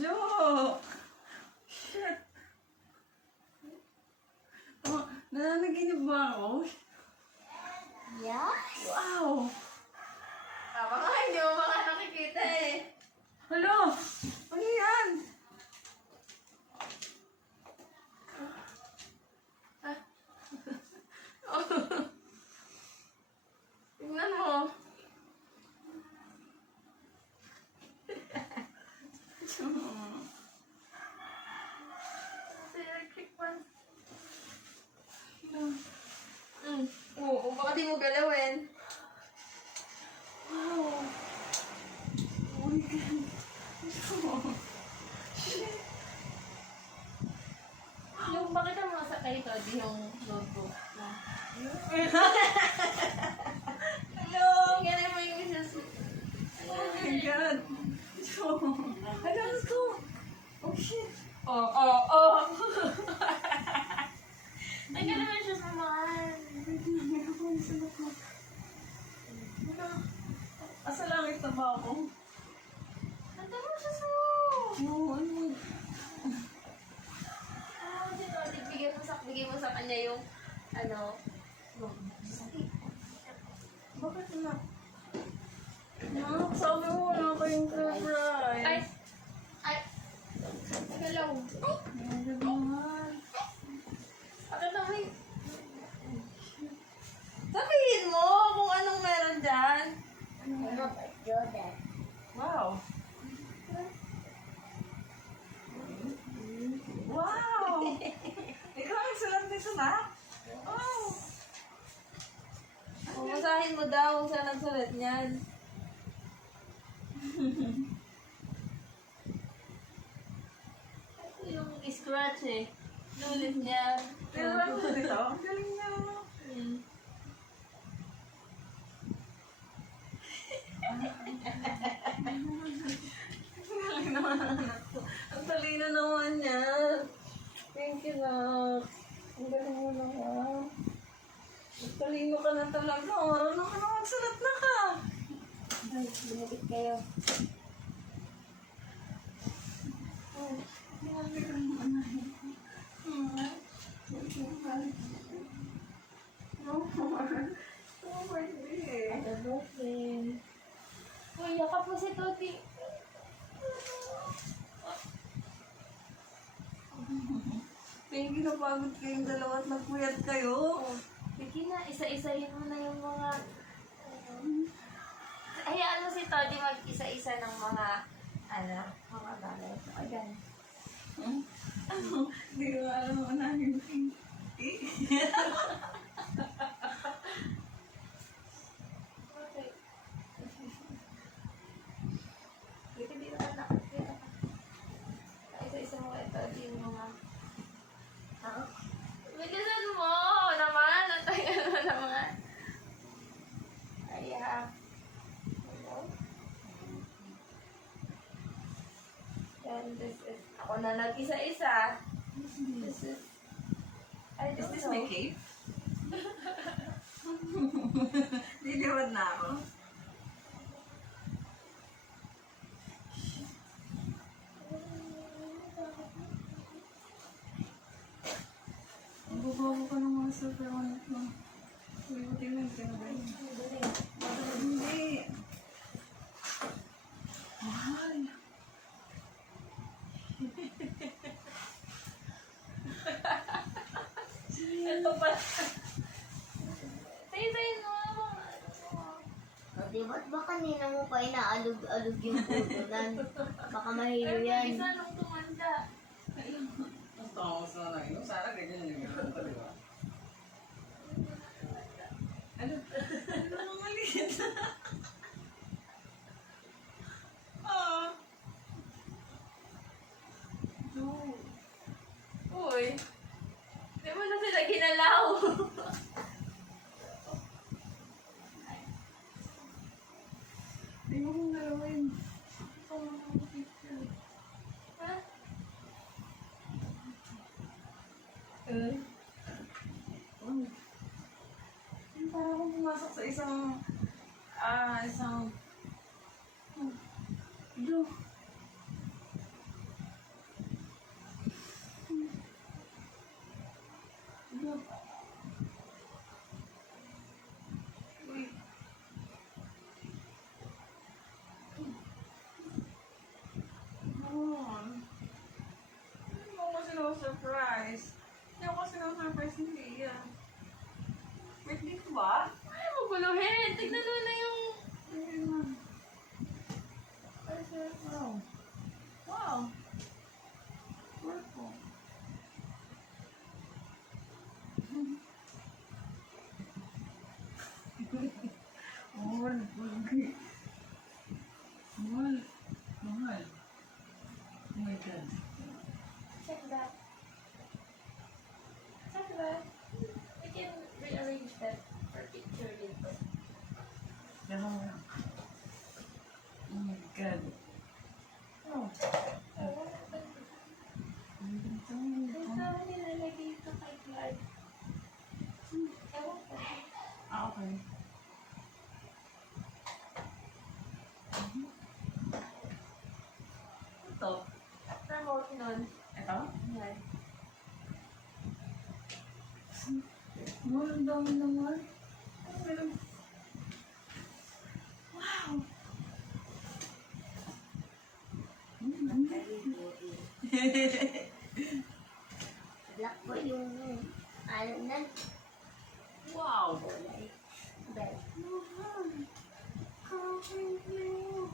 Jo! Shit! Oh, nananaginip ba ako? Yes? Wow! Tama nga, hindi mo mga nakikita eh. Hello! Ano yan? Tingnan mo. Electric fan. Oo, baka di mo galawin. Wow! Oh my God! Shit! Yung bakit mo sa kay Toddy yung notebook mo? Hello! Ganyan mo yung isa. Oh my God! Jo! Hello, let's go! Oh shit! Oh! Ay, ganyan mo yung shoes mo, mahal. Asa langit na ba ako? Ganda mo yung shoes mo! No, ano? Si Toddy, bigay mo sa kanya yung, ano, Bakit na? Sabi mo wala kayong surprise. Ay! Hello! Ang gagawin. Ano naman? Sabihin mo kung anong meron dyan. Wow! Wow! Ikaw ang salat nito na? Wow! Pumasahin mo daw kung saan ang sulat niyan. Ito yung scratch eh. Nulit niya. Pero ano dito? Ang galing na. Ang galing naman ang anak ko. Ang talino naman niya. Thank you, Nak. Ang galing mo naman. Ang talino ka na talaga. Marunong ka na magsalat na ka. Ay, lumapit kayo. Oh, grabe ka naman. No more. No more day. Adabukin. Uy, yakap mo si Toti. Thank you, napagod kayong dalawa at nagpuyat kayo. Sige na, isa-isahin mo na yung mga... Hayaan mo si Toddy mag-isa-isa ng mga mga bagay. Ayan. Ano? Hindi ko alam mo na yung Okay. Dito dito anak. Dito. Isa-isa mo kay Toddy yung mga... Bilisan mo naman! Antayin mo naman. Ayan. Hello? And this is... Ako na nag-isa-isa. This is... I Is don't this know. my cave? Liliwad na ako. Ang babago ka ng mga super honest mo. Libutin mo yung tinagay. Hindi. Mahal. Ito pa. Tayo-tayo mo. O, di ba't ba kanina mo pa inaalog-alog yung putulan? Baka mahilo Pero yan. isa nung tumanda. Ang tawag sa lang yun. Sana ganyan yung gano'n ka, di ba? Ano? Ano ang maliit? Ah. Dude. Uy. Di mo na sila ginalaw. Di mo kong galawin. Ha? Parang akong pumasok sa isang... Do. Ginano na yung... Wow. Wow. Purple. Mahal. Mahal. Mahal. Oh my God. Check that. Check that. We can rearrange that for picture dito. Dalawa. Oh my God. Oh. Dito nilalagay ito kay Clark. Ewan ko. Ah, okay. Ito. Remote nun. Ito? Yan. Mahal, ang dami naman. Ano meron? Wow. Black po yung ano na. Wow. Bell. Mahal. Kakaiba yun.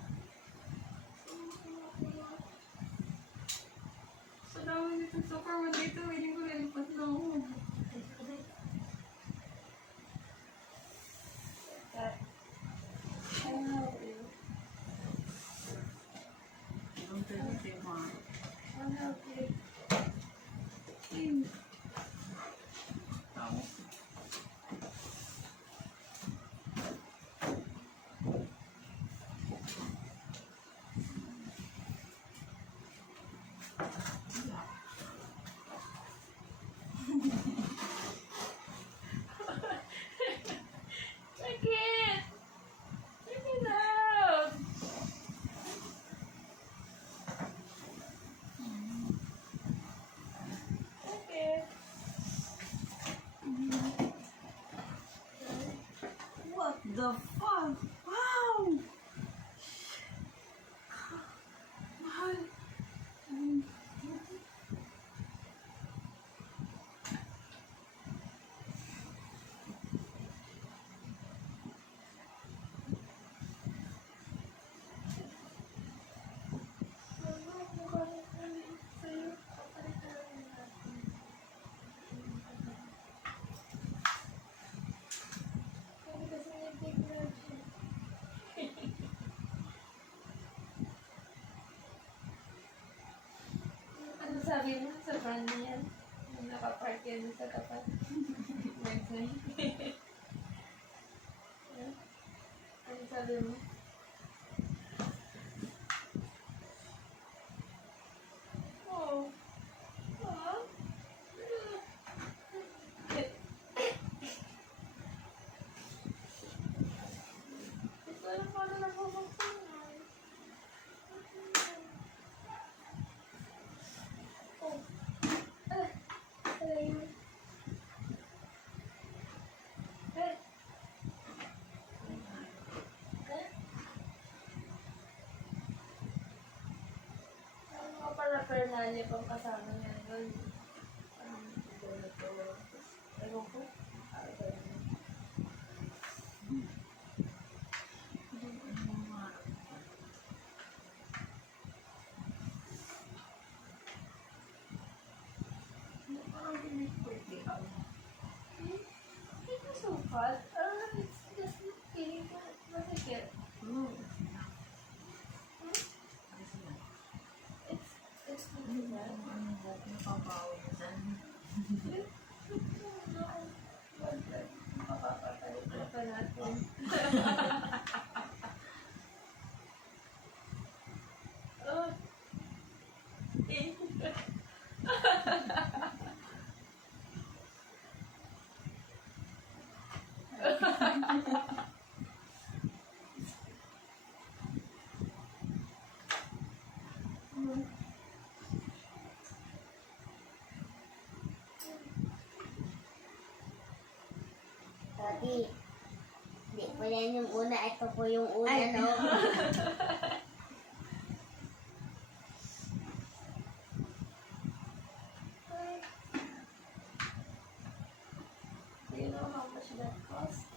Sa dami nito Superman dito, hindi ko nalipat na ako. Ang tema. Tama. Check it! Check it out! Check it! What the fuck? Wow! Mahal. Ano sabi mo sa brand na yan? Yung nakapark yan sa tapat. Website. Ano sabi mo? Oh. Oh. Ito lang pala nagpapagpunan. Oh. Ayun. Eh. Ano ka pala Fernanya pang kasama niya nun? Ito na to. Ewan ko. Ganun. Parang pinipwede ka. It's so hot. It's just feeling ko masikip. It's really bad. Ano ba? Napapawi na saan? Makakapalik pa natin. Oh. Daddy, hindi po yan yung una. Ito po yung una, Ay. no? Do you know how much that cost?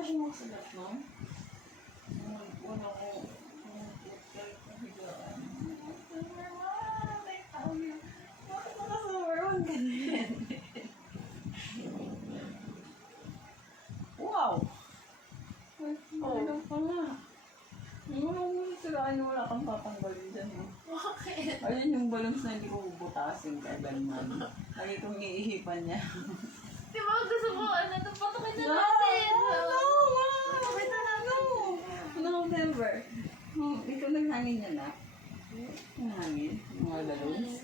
ba siya magsalat, no? Wala ko. Bakit naka-summer ka din? Wow! Ano pa nga? Wala kang tatanggalin dyan. Bakit? Ayun yung balons na hindi ko bubutasin kailanman. Lagi kong iihipan niya. Di ba gusto mo, patukin na natin. Patukin na natin. November. Ikaw naghangin niya na. Ang hangin. Yung mga balons.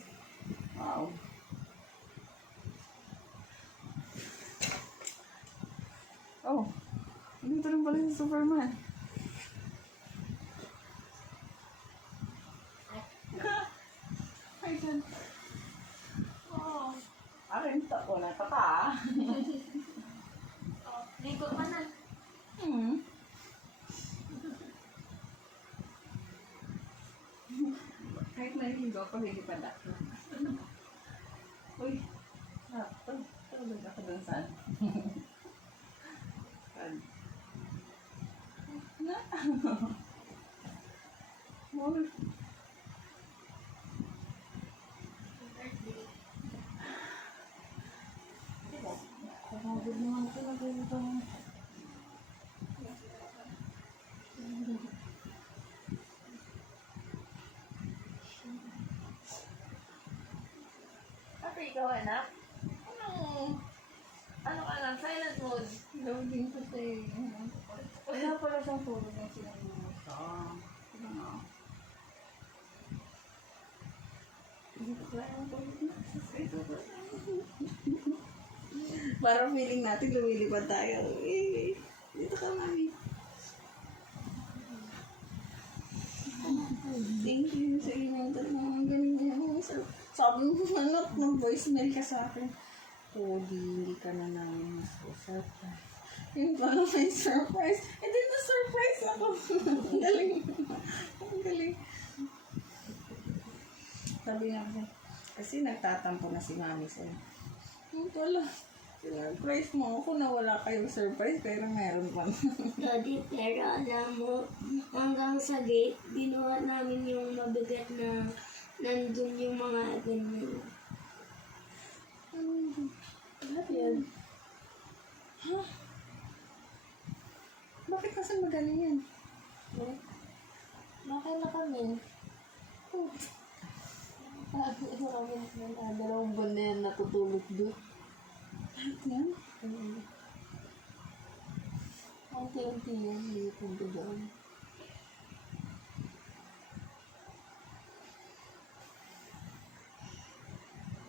Wow. Oh. Dito rin pala si Superman. Ay, dyan. Oo. Akin to. Wala pa ka. Oh, ligo ka na. Kahit naligo ako, lilipad ako. Uy. Sakto. Tulog ako dun saan. Saan? Na? Uy. Kapagod naman ko na ganito. Ate, ikaw anak? Ano ka lang? Silent mode. Loading kasi. Wala pala siyang tulog na silang mga song. Diba nga? Hindi ko kaya ang tulog na. Parang feeling natin lumilipad tayo. Eh, dito ka, mami. Thank you sa inyo. Ang galing niya. Sabi mo, ano, ng voicemail ka sa akin. Cody, hindi ka na namin surprise. Yung pala may surprise. Eh, di na surprise ako. Ang galing. Ang galing. Sabi nga kasi nagtatampo na si mami sa'yo. Yung pala, surprise mo ako na wala kayong surprise, pero meron pa. Daddy, pero alam mo, hanggang sa gate, binuhat namin yung mabigat na nandun yung mga ganyan. Lahat yan. Ha? Bakit kasi magaling yan? Bakit na kami? Dalawang buwan na yan natutulog doon. Lahat yan? Unti-unti yan, hindi punto doon.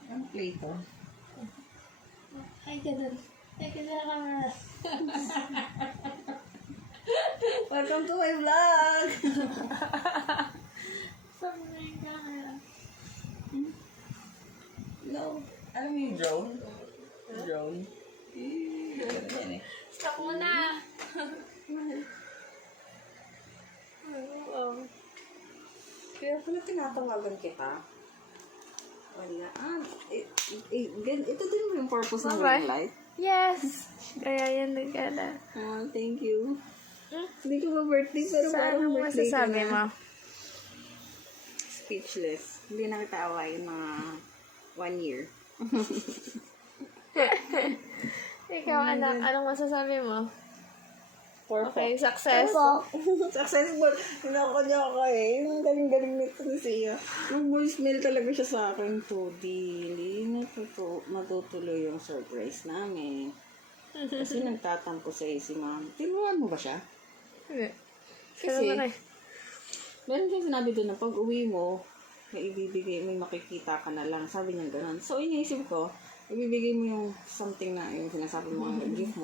Ang plate oh. Ay ka doon. Ay ka doon camera. Welcome to my vlog! Saan na yung camera? No. Alam mo yung drone? Drone. Yan eh. Stop muna! Oo. Kaya pala tinatawagan kita. Wala. Ito din mo yung purpose ng ring light. Yes! Kaya yan nagkala. Oh, thank you. Hindi ko ba birthday, pero parang birthday masasabi ko mo? na. Speechless. Hindi na kita awayin mga 1 year. Ikaw anak, anong masasabi mo? Perfect. Okay, success. Successful. Hinako niya ako eh. Ang galing-galing nito ni Sia. Mag-voicemail talaga siya sa akin. Tudi, hindi matutuloy yung surprise namin. Kasi nagtatampo sa si ma'am. Tinuruan mo ba siya? Hindi. Kasi, meron siyang sinabi doon na pag uwi mo, may ibibigay, may makikita ka na lang. Sabi niya gano'n. So, iniisip ko, ibibigay mo yung something na yung sinasabi mo, gift mo.